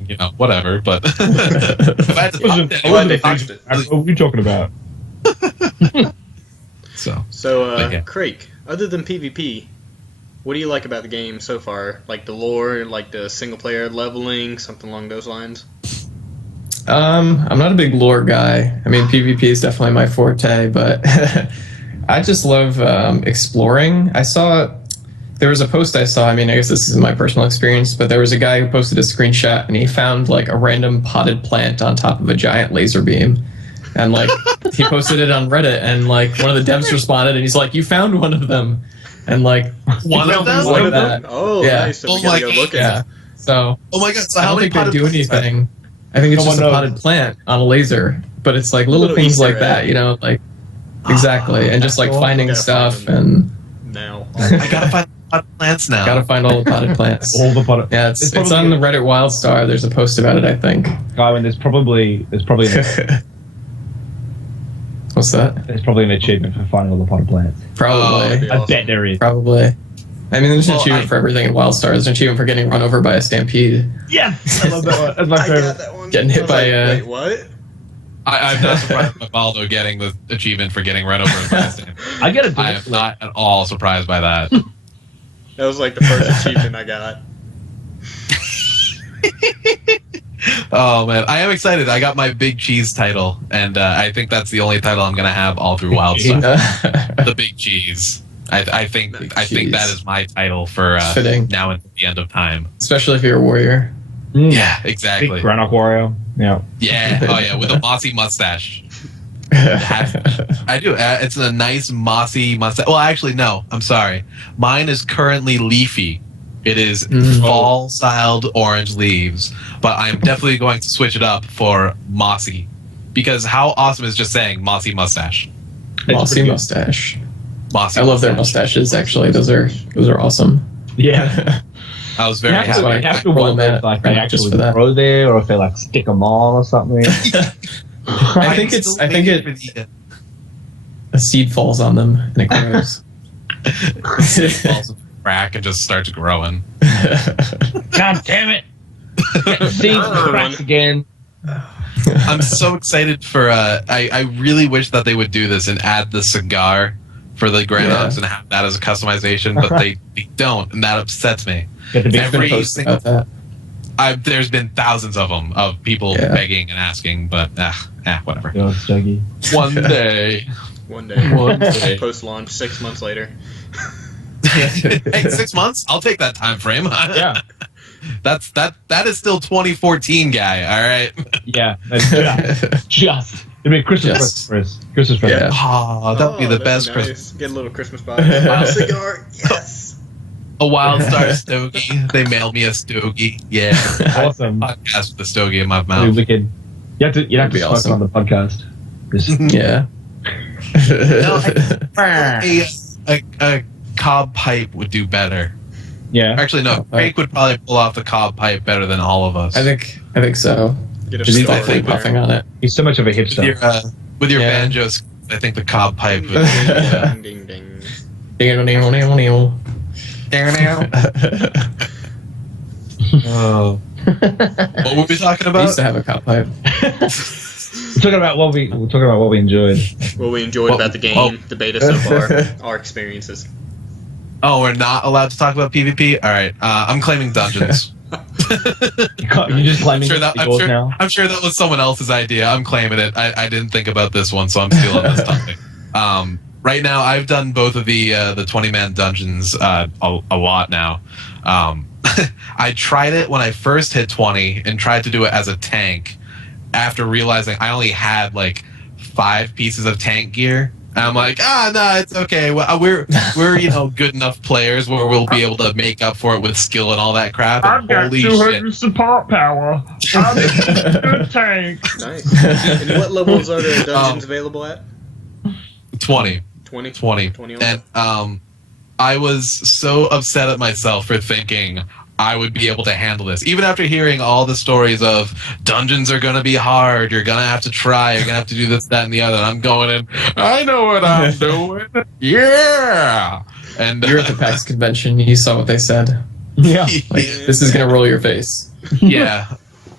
you know, whatever. But if I had to Wasn't- talk I to wasn't they anyone, fixed it. What are you talking about? so So, Yeah. Craig, other than PvP, what do you like about the game so far? Like the lore, like the single player leveling, something along those lines? I'm not a big lore guy. I mean, PvP is definitely my forte, but I just love exploring. There was a post I saw. I mean, I guess this is my personal experience, but there was a guy who posted a screenshot and he found like a random potted plant on top of a giant laser beam. And like he posted it on Reddit, and like one of the devs responded, and he's like, "You found one of them," and like one of them. like that. Oh, Yeah. nice. So we Oh gotta my go look Yeah. at So Oh my god! So I how don't many think they potted do plants are there? anything. I think it's just a Someone knows. potted plant on a laser, but it's like little Little things Easter like egg. that, you know, like exactly, and just like Cool. finding Gotta stuff find and now. I gotta find potted plants now. gotta find all the potted plants. All the potted. Yeah, it's probably on the Reddit Wildstar. There's a post about it, I think. Guy, when there's probably What's that? there's probably an achievement for finding all the potted plants. Probably. that'd be I awesome. bet there is. Probably. I mean, there's an Well, achievement for everything in Wildstar. There's an achievement for getting run over by a stampede. Yes, I love that one. That's my I got favorite. that one. Getting hit I was by, like, wait, what? I'm not surprised by Baldo getting the achievement for getting run over by a stand. I get it. I am not at all surprised by that. That was like the first achievement I got. Oh man, I am excited. I got my big cheese title, and I think that's the only title I'm gonna have all through Wildstar. The big cheese. I think Big I think that cheese. is my title for Fitting. now and the end of time. Especially if you're a warrior. Yeah, Big exactly. Granok Wario. Yeah. Yeah. Oh yeah, with a mossy mustache. I do. It's a nice mossy mustache. Well, actually, no. I'm sorry. Mine is currently leafy. It is fall-styled orange leaves, but I'm definitely going to switch it up for mossy, because how awesome is just saying mossy mustache? Mossy mustache. Mossy. I love their mustache. mustaches. Actually, those are awesome. Yeah. I was You very have to, happy. you have to Roll wonder them if like out, they just actually for that. grow there, or if they like stick them on or something. I think a seed falls on them and it grows. falls into a crack and just starts growing. God damn it! Seeds cracks again. I'm so excited for. I really wish that they would do this and add the cigar for the Granox and have that as a customization, but they don't, and that upsets me. Get the big Every Post single, about that. there's been thousands of them of people Yeah. begging and asking, but whatever. Yo, Stuggy. One day, One day. one day. Post launch, 6 months later. Hey, 6 months? I'll take that time frame. Yeah. That is still 2014, guy. All right. Yeah. That's just. It'd be Christmas Just. present for us. Christmas present. Yeah. Oh, that would be the that'd best nice. Christmas. Get a little Christmas box. Cigar, yes. A Wildstar stogie. They mailed me a stogie. Yeah. Awesome. Podcast with the stogie in my That'd mouth. be wicked. You have to That'd be smoke awesome. on the podcast. Just- Yeah. A cob pipe would do better. yeah. Actually, no. Cob pipe. Craig would probably pull off the cob pipe better than all of us. I think so. Get a Just cigar definitely in there. puffing on it. He's so much of a with hipster. your Yeah. banjos, I think the cob pipe would. Ding, ding, ding. Oh. What were we talking I about? used to have a cop pipe. We're talking about what we enjoyed. What we enjoyed about the game, the beta so far, our experiences. Oh, we're not allowed to talk about PvP. All right, I'm claiming dungeons. You just claiming I'm sure that was someone else's idea. I'm claiming it. I didn't think about this one, so I'm stealing this topic. Right now, I've done both of the 20-man dungeons a lot now. I tried it when I first hit 20 and tried to do it as a tank. After realizing I only had like 5 pieces of tank gear, and I'm like, no, it's okay. Well, we're good enough players where we'll be able to make up for it with skill and all that crap. And holy shit. support power. I'm a good tank. Nice. And what levels are the dungeons available at? 20. 20? 20. 20 And I was so upset at myself for thinking I would be able to handle this. Even after hearing all the stories of dungeons are going to be hard, you're going to have to try, you're going to have to do this, that, and the other. And I'm going in, I know what I'm doing. Yeah. And You're at the PAX convention. You saw what they said. Yeah. Like, this is gonna roll your face. yeah.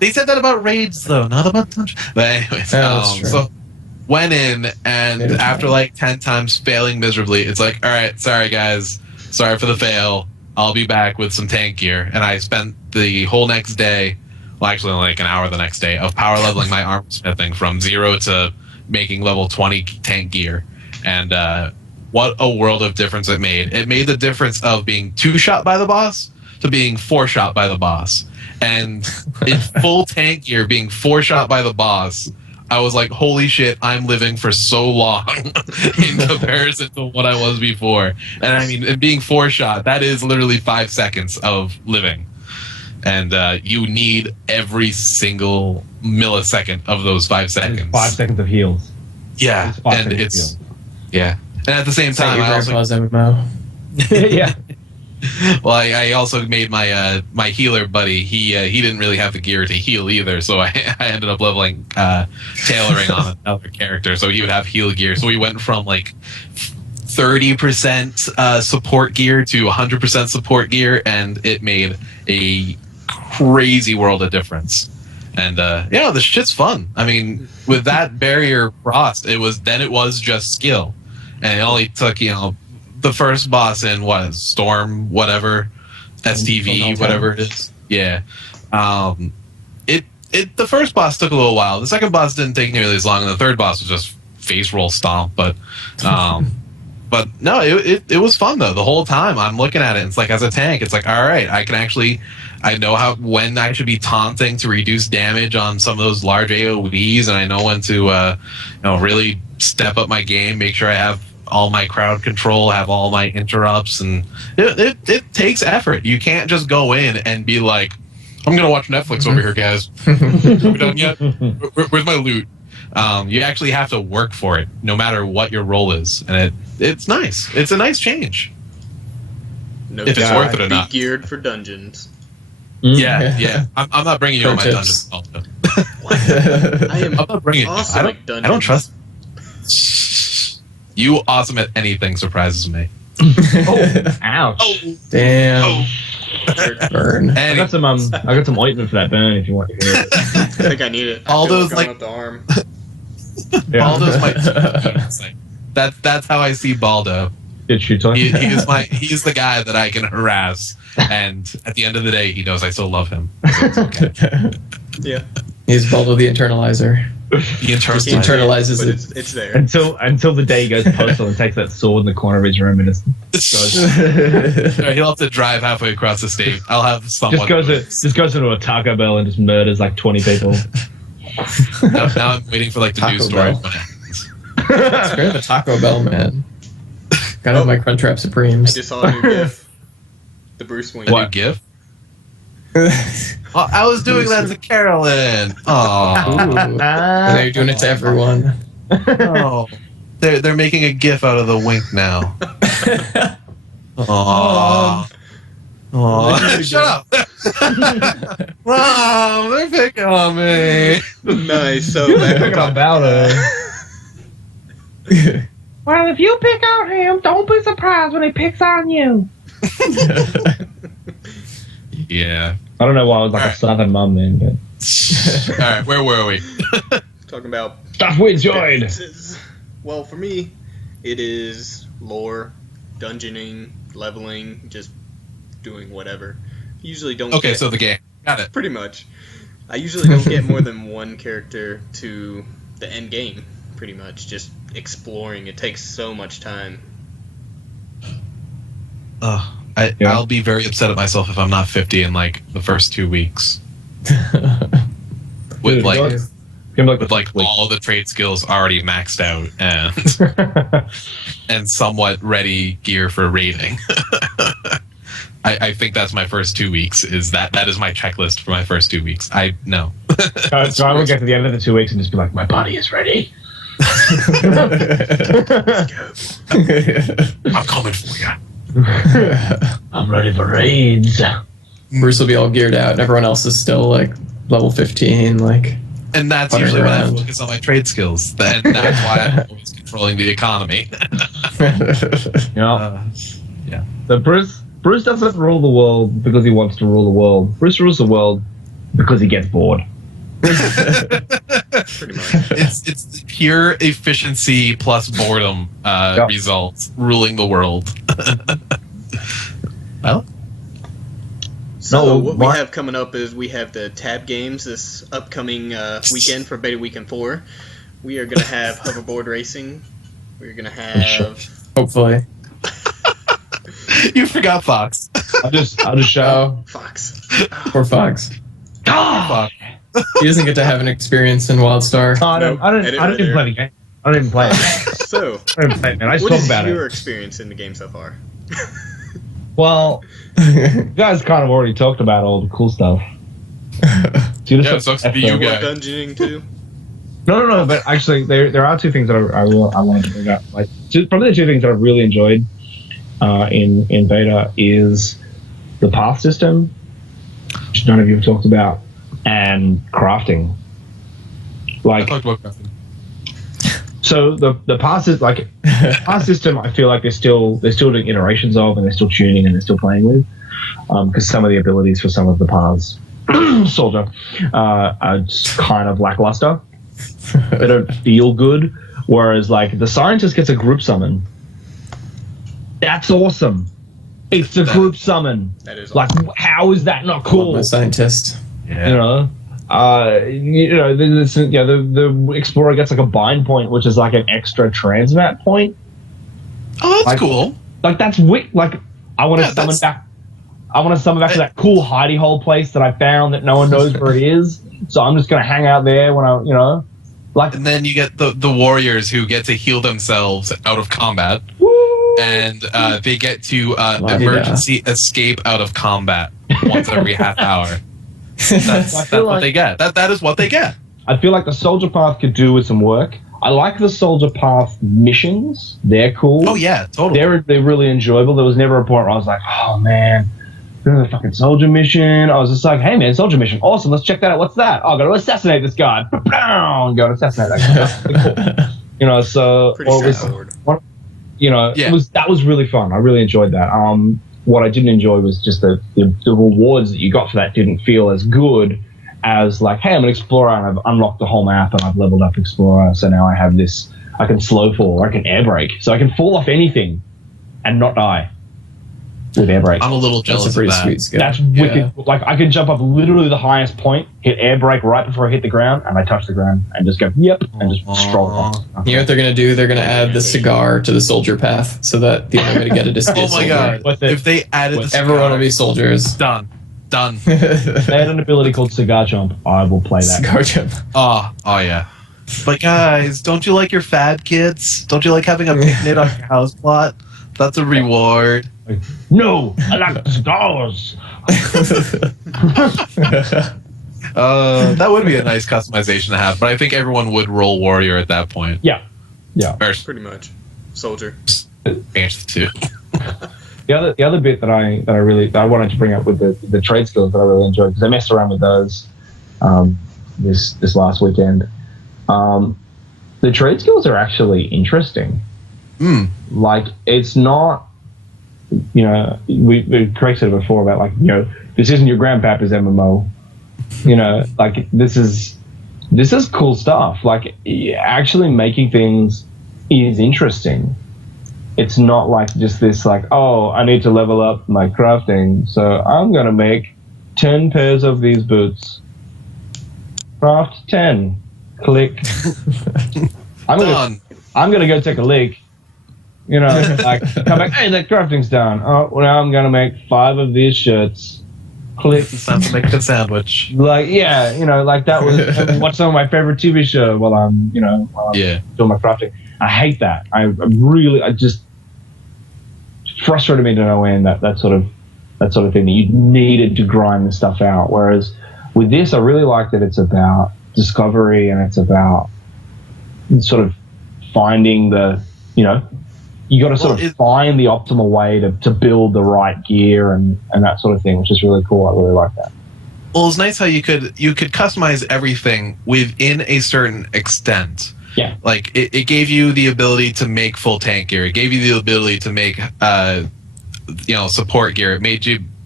They said that about raids though, not about dungeons. But anyways, that's true. so went in, and after like 10 times failing miserably, it's like, all right, sorry guys, sorry for the fail. I'll be back with some tank gear. And I spent the whole next day, well, actually only like an hour the next day, of power leveling my armor smithing from 0 to making level 20 tank gear. And what a world of difference it made. It made the difference of being 2-shot by the boss to being 4-shot by the boss. And in full tank gear, being 4-shot by the boss, I was like, holy shit, I'm living for so long in comparison to what I was before. And I mean, and being 4-shot, that is literally 5 seconds of living. And you need every single millisecond of those 5 seconds. 5 seconds of heals. Yeah, and it's... Yeah. And at the same time, I also... MMO. Yeah. Well, I also made my my healer buddy. He didn't really have the gear to heal either, so I ended up leveling tailoring on another character, so he would have heal gear. So we went from like 30% support gear to 100% support gear, and it made a crazy world of difference. And yeah, this shit's fun. I mean, with that barrier crossed, it was just skill, and it only took the first boss in Storm, whatever, STV, whatever it is. Yeah. The first boss took a little while. The second boss didn't take nearly as long, and the third boss was just face roll stomp. But no, it was fun though. The whole time I'm looking at it, it's like, as a tank, it's like, all right, I know when I should be taunting to reduce damage on some of those large AoEs, and I know when to really step up my game, make sure I have all my crowd control, have all my interrupts, and it takes effort. You can't just go in and be like, I'm gonna watch Netflix over here, guys. Are we done yet? Where's my loot? You actually have to work for it, no matter what your role is, and it's nice. It's a nice change. No if it's doubt. worth it or not. Be geared for dungeons. Yeah. I'm not bringing you on my dungeons. I'm not bringing awesome you. at dungeons. I don't trust. You awesome at anything surprises me. Oh, ouch! Oh, damn! Oh. Burn. I got some ointment for that burn if you want to hear it. I think I need it. All those up the arm. Yeah. All those might. That's how I see Baldo. Good shooter. He's the guy that I can harass, and at the end of the day, he knows I still love him. So it's okay. Yeah. He's Baldo the Internalizer. He Internalizes but it. it's there. Until the day he goes postal and takes that sword in the corner of his room and He'll have to drive halfway across the state. I'll have someone. just goes into a Taco Bell and just murders like 20 people. Now I'm waiting for like the Taco news story Bell. when it happens. It's great, the Taco Bell, man. Gotta have my Crunchwrap I Supremes. just saw a new GIF. The Bruce Wayne. A new GIF? Oh, I was doing that to Carolyn. Oh, Now you're doing it to everyone. oh. They're making a GIF out of the wink now. Oh. Oh. Shut up. Mom, they're picking on me. Nice. So Pick on Baldo. Well, if you pick on him, don't be surprised when he picks on you. Yeah. I don't know why I was like a southern mum then, but Alright, where were we? talking about stuff we enjoyed. differences. Well, for me, it is lore, dungeoning, leveling, just doing whatever. Usually don't. Okay, get, so the game. Got it. pretty much. I usually don't get more than one character to the end game. Pretty much, just exploring. It takes so much time. I'll be very upset at myself if I'm not 50 in like the first 2 weeks. With Dude, like with all the trade skills already maxed out and somewhat ready gear for raiding. I think that's my first 2 weeks. That is my checklist for my first 2 weeks. So I will get to the end of the 2 weeks and just be like, my body is ready. I'm coming for you. I'm ready for raids. Bruce will be all geared out, and everyone else is still like level 15. Like, And that's Puttering usually when I around. focus on my trade skills. And that's why I'm always controlling the economy. Yeah. Yeah. So Bruce doesn't rule the world because he wants to rule the world. Bruce rules the world because he gets bored. Pretty much. It's pure efficiency plus boredom results ruling the world. Well, So what we have coming up is we have the Tab Games this upcoming weekend for Beta Weekend 4. We are going to have hoverboard racing. We're going to have... Hopefully. you forgot Fox. I'll just show. Fox. Poor Fox. Fox. He doesn't get to have an experience in Wildstar. I don't even play the game. I don't even play it. So, I don't even play it, man. I just what talk is about your it. experience in the game so far? Well, you guys kind of already talked about all the cool stuff. So Yeah, it sucks to be you More guys. dungeoning too? No. But actually, there are two things that I wanted to bring up. Like, probably the two things that I've really enjoyed in beta is the path system, which none of you have talked about, and crafting. I Like, talked about crafting. so the path is like path system. I feel like they're still doing iterations of, and they're still tuning, and they're still playing with, because some of the abilities for some of the paths, soldier, are just kind of lackluster. They don't feel good. Whereas like the scientist gets a group summon. That's awesome. It's a group summon. That is Like, awesome. how is that not My cool? scientist. Yeah. You know, the explorer gets like a bind point, which is like an extra transmat point. Oh, that's Like- cool. Like that's like I want to Yeah, summon that's- back. I want to summon back to that cool hidey hole place that I found that no one knows where it is. So I'm just gonna hang out there when like. And then you get the warriors who get to heal themselves out of combat, and they get to emergency escape out of combat once every half hour. That's what they get. That is what they get. I feel like the soldier path could do with some work. I like the soldier path missions. They're cool. Oh yeah, totally. They're really enjoyable. There was never a point where I was like, oh man, there's a fucking soldier mission. I was just like, hey man, soldier mission, awesome. Let's check that out. What's that? Oh, I got to assassinate this guy. Go to assassinate that guy. That's pretty cool. You know, so Pretty straightforward. Yeah. that was really fun. I really enjoyed that. What I didn't enjoy was just the rewards that you got for that didn't feel as good as like, hey, I'm an explorer and I've unlocked the whole map and I've leveled up explorer, so now I have this. I can slow fall, or I can air brake, so I can fall off anything and not die with air brake. I'm a little That's jealous a of pretty that. sweet skill. That's wicked. Like I can jump up literally the highest point, hit air brake right before I hit the ground, and I touch the ground and just go yep, and just stroll off. You know what they're going to do? They're going to add the cigar to the soldier path so that the only way to get it is to be a Oh my soldier. god! With it. If they added the Everyone will cigar, be soldiers. done. If they had an ability called cigar jump, I will play that. Cigar jump. Oh yeah. But guys, don't you like your fab kits? Don't you like having a picnic on your house plot? That's a reward. No, I like cigars. That would be a nice customization to have, but I think everyone would roll warrior at that point. Yeah. Or Pretty much. Soldier. change the two. The other bit that I wanted to bring up with the trade skills that I really enjoyed, because I messed around with those this last weekend. The trade skills are actually interesting. Like, it's not, we corrected it before about, like, this isn't your grandpapa's MMO. Like, this is cool stuff. Like, actually making things is interesting. It's not like just this, like, oh, I need to level up my crafting, so I'm going to make 10 pairs of these boots. Craft 10. Click. I'm gonna go take a leak. Like, come back. Hey, that crafting's done. Oh, well, now I'm gonna make 5 of these shirts. Click. It's time to make a sandwich. Like, yeah, like that was watch some of my favorite TV show while I'm doing my crafting. I hate that. I just frustrated me to no end that sort of thing that you needed to grind this stuff out. Whereas with this, I really like that it's about discovery and it's about sort of finding you got to sort of find the optimal way to build the right gear and that sort of thing, which is really cool. I really like that. Well, it's nice how you could customize everything within a certain extent. Yeah. Like it gave you the ability to make full tank gear. It gave you the ability to make support gear. It made you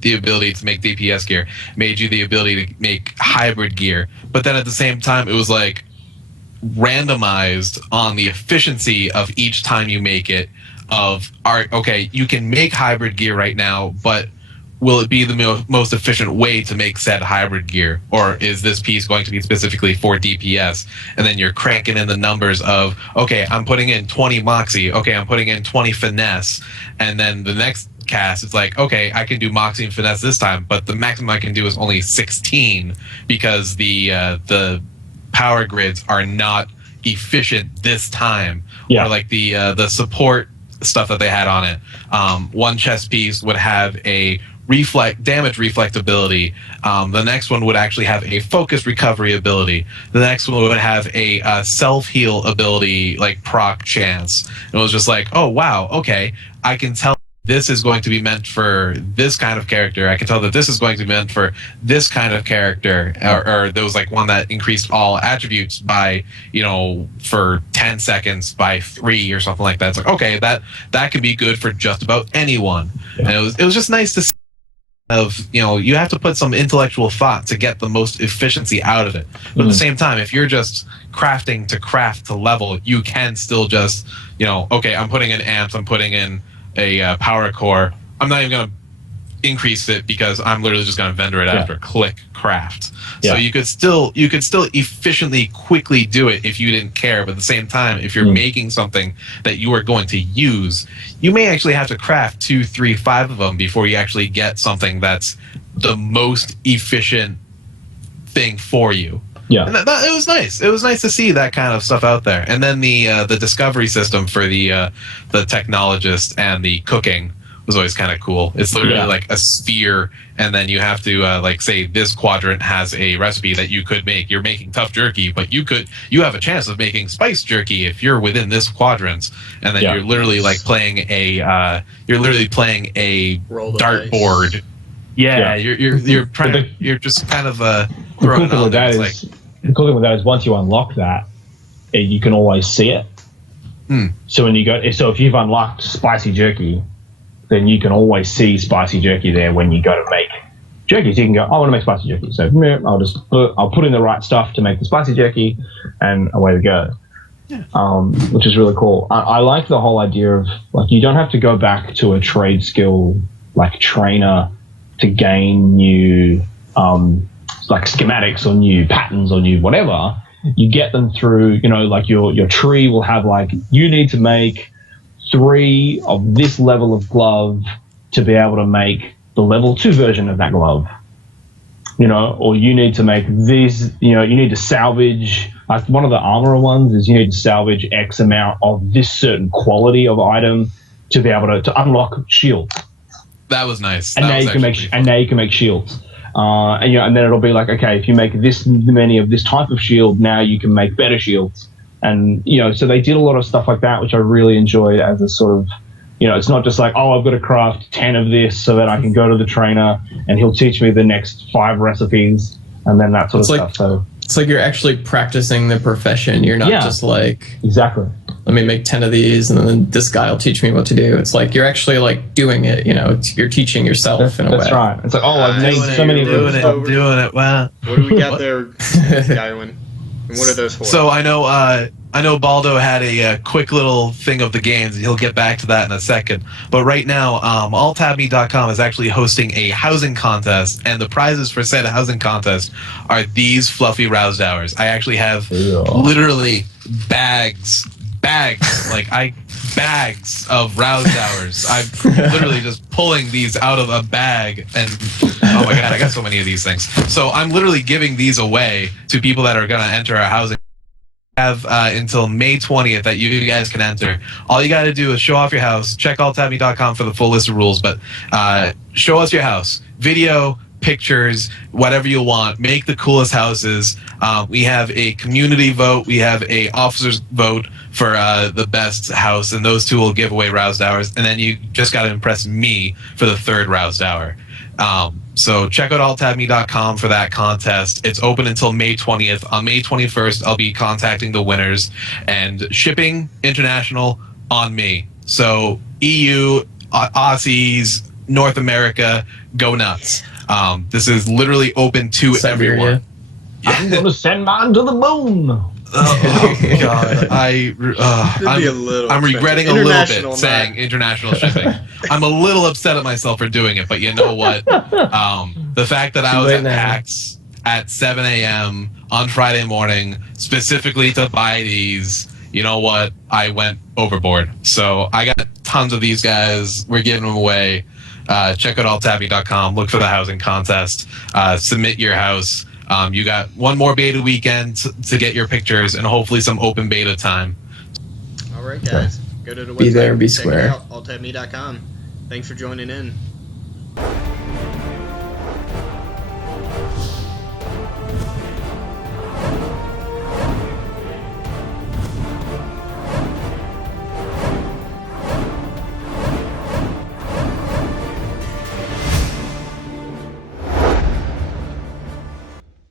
the ability to make DPS gear, made you the ability to make hybrid gear. But then at the same time, it was like randomized on the efficiency of each time you make it. Okay, you can make hybrid gear right now, but will it be the most efficient way to make said hybrid gear, or is this piece going to be specifically for DPS? And then you're cranking in the numbers of, okay, I'm putting in 20 Moxie, okay, I'm putting in 20 Finesse, and then the next cast, it's like, okay, I can do Moxie and Finesse this time, but the maximum I can do is only 16 because the power grids are not efficient this time. Yeah. Or like the support stuff that they had on it. One chess piece would have a damage reflectability. The next one would actually have a focus recovery ability. The next one would have a self-heal ability, like proc chance. It was just like, oh wow, okay, I can tell this is going to be meant for this kind of character. I can tell that this is going to be meant for this kind of character. Or there was like one that increased all attributes by, for 10 seconds by 3 or something like that. It's like, okay, that can be good for just about anyone. Yeah. And it was just nice to see you have to put some intellectual thought to get the most efficiency out of it. But at the same time, if you're just crafting to craft to level, you can still just, okay, I'm putting in amps, I'm putting in a power core. I'm not even going to increase it because I'm literally just going to vendor it after click craft. Yeah. So you could still efficiently, quickly do it if you didn't care. But at the same time, if you're making something that you are going to use, you may actually have to craft 2, 3, 5 of them before you actually get something that's the most efficient thing for you. Yeah, and it was nice. It was nice to see that kind of stuff out there. And then the discovery system for the technologist and the cooking was always kind of cool. It's literally like a sphere, and then you have to like say this quadrant has a recipe that you could make. You're making tough jerky, but you have a chance of making spice jerky if you're within this quadrant. And then you're literally like playing a dartboard. Yeah, you're trying. You're just kind of the cool thing with that is once you unlock that, you can always see it. So if you've unlocked spicy jerky, then you can always see spicy jerky there when you go to make jerky. So you can go, I want to make spicy jerky. So I'll put in the right stuff to make the spicy jerky, and away we go. Yeah. Which is really cool. I like the whole idea of like you don't have to go back to a trade skill like trainer to gain new like schematics or new patterns or new whatever. You get them through, like your tree will have like, you need to make 3 of this level of glove to be able to make the level 2 version of that glove. Or you need to make these, you need to salvage, like one of the armorer ones is you need to salvage X amount of this certain quality of item to be able to unlock shields. That was nice. And now you can make shields. And then it'll be like, okay, if you make this many of this type of shield, now you can make better shields. And, so they did a lot of stuff like that, which I really enjoyed as a sort of, it's not just like, oh, I've got to craft 10 of this so that I can go to the trainer and he'll teach me the next 5 recipes and then that sort of stuff. So it's like you're actually practicing the profession. You're not just like, exactly. Let me make 10 of these and then this guy will teach me what to do. It's like you're actually like doing it, you're teaching yourself in a way. That's right. It's like, oh, I've made so many of them. I'm doing it. Wow. What do we got there, Guywin? And what are those for? So I know Baldo had a quick little thing of the games, and he'll get back to that in a second. But right now, AltTabMe.com is actually hosting a housing contest, and the prizes for said housing contest are these fluffy roused hours. I actually have literally bags of roused hours. I'm literally just pulling these out of a bag, and oh my god, I got so many of these things. So I'm literally giving these away to people that are going to enter our housing. Have until May 20th that you guys can enter. All you got to do is show off your house. Check AltTabMe.com for the full list of rules, but show us your house. Video, pictures, whatever you want. Make the coolest houses. We have a community vote. We have a officers vote for the best house, and those 2 will give away roused hours. And then you just got to impress me for the 3rd roused hour. So check out AltTabMe.com for that contest. It's open until May 20th. On May 21st, I'll be contacting the winners, and shipping international on me. So EU, Aussies, North America, go nuts. This is literally open to Siberia. everyone. I'm going to send mine to the moon. Oh God, I'm regretting a little bit saying international shipping. I'm a little upset at myself for doing it, but you know what? The fact that I was at PAX at 7 a.m. on Friday morning specifically to buy these, you know what? I went overboard. So I got tons of these guys. We're giving them away. Check out AltTabMe.com. Look for the housing contest. Submit your house. You got one more beta weekend to get your pictures and hopefully some open beta time. All right, guys. Go to the website. Be there, be check it square. out, AltTabMe.com. Thanks for joining in.